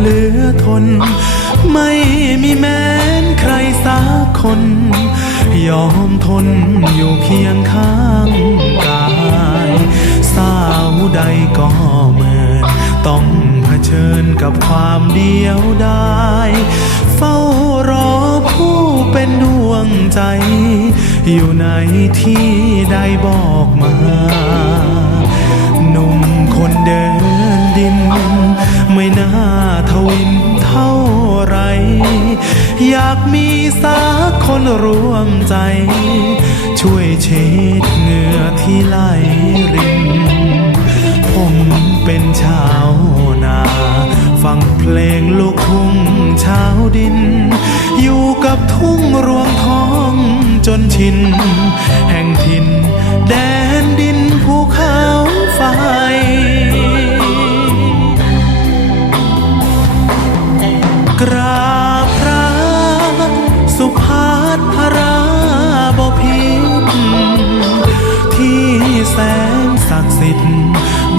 เหลือทน ไม่มีแม้นใครสักคน ยอมทนอยู่เคียงข้างกายสาวใดก็เหมือนต้องเผชิญกับความเดียวดายเฝ้ารอผู้เป็นดวงใจ อยู่ในที่ใดบอกมาหนุ่มคนเดินดิน ไม่น่าากมีสักคนร่วมใจ ช่วยเช็ดเหงื่อที่ไหลริน ผมเป็นชาวนา ฟังเพลงลูกทุ่งชาวดิน อยู่กับทุ่งรวงทองจนชิน แห่งถิ่นแดน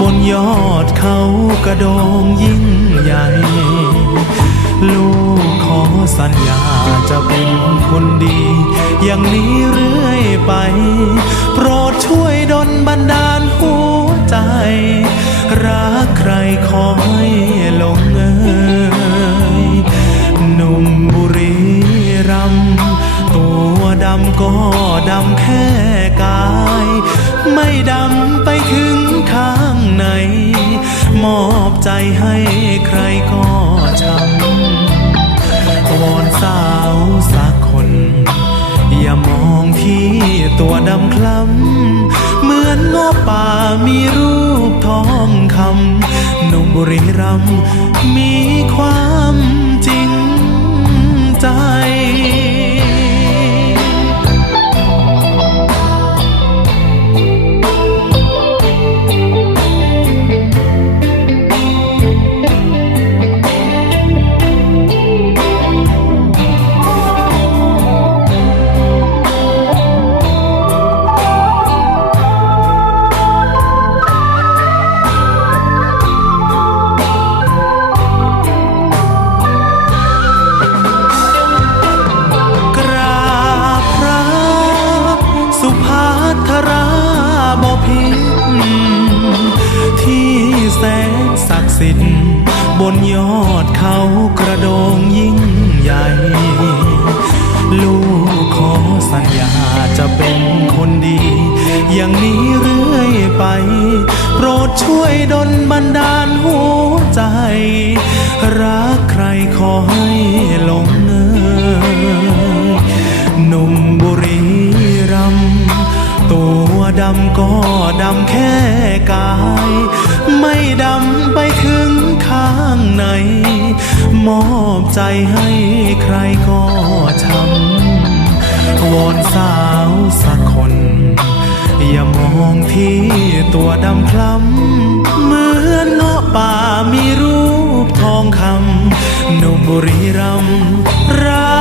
บนยอดเขากระโดงยิ่งใหญ่ ลูกขอสัญญาจะเป็นคนดี อย่างนี้เรื่อยไป โปรดช่วยดลบันดาลหัวใจ รักใครขอให้ลงเอยหนุ่มบุรีรัมตัวดำก็ดำแค่กาย ไม่ดำ ใจให้ใครก็ช้ำวอนสาวสักคน อย่ามองที่ตัวดำคล้ำ เหมือนงอป่ามีรูปทองคำนุ่มบุรีรัมมีความจริงใจ สิทธิ์ บนยอดเขากระโดงยิ่งใหญ่ ลูกขอสัญญาจะเป็นคนดี อย่างนี้เรื่อยไป โปรดช่วยดลบันดาลหัวใจ รักใครขอให้ลงเอยหนุ่มบุรีรัมตัวดำก็ดำแค่กาย ไม่ดำไปถึงข้างใน มอบใจให้ใครก็ช้ำวอนสาวสักคน อย่ามองที่ตัวดำคล้ำเหมือนเงาะป่ามีรูปทองคำหนุ่มบุรีรัมย์รั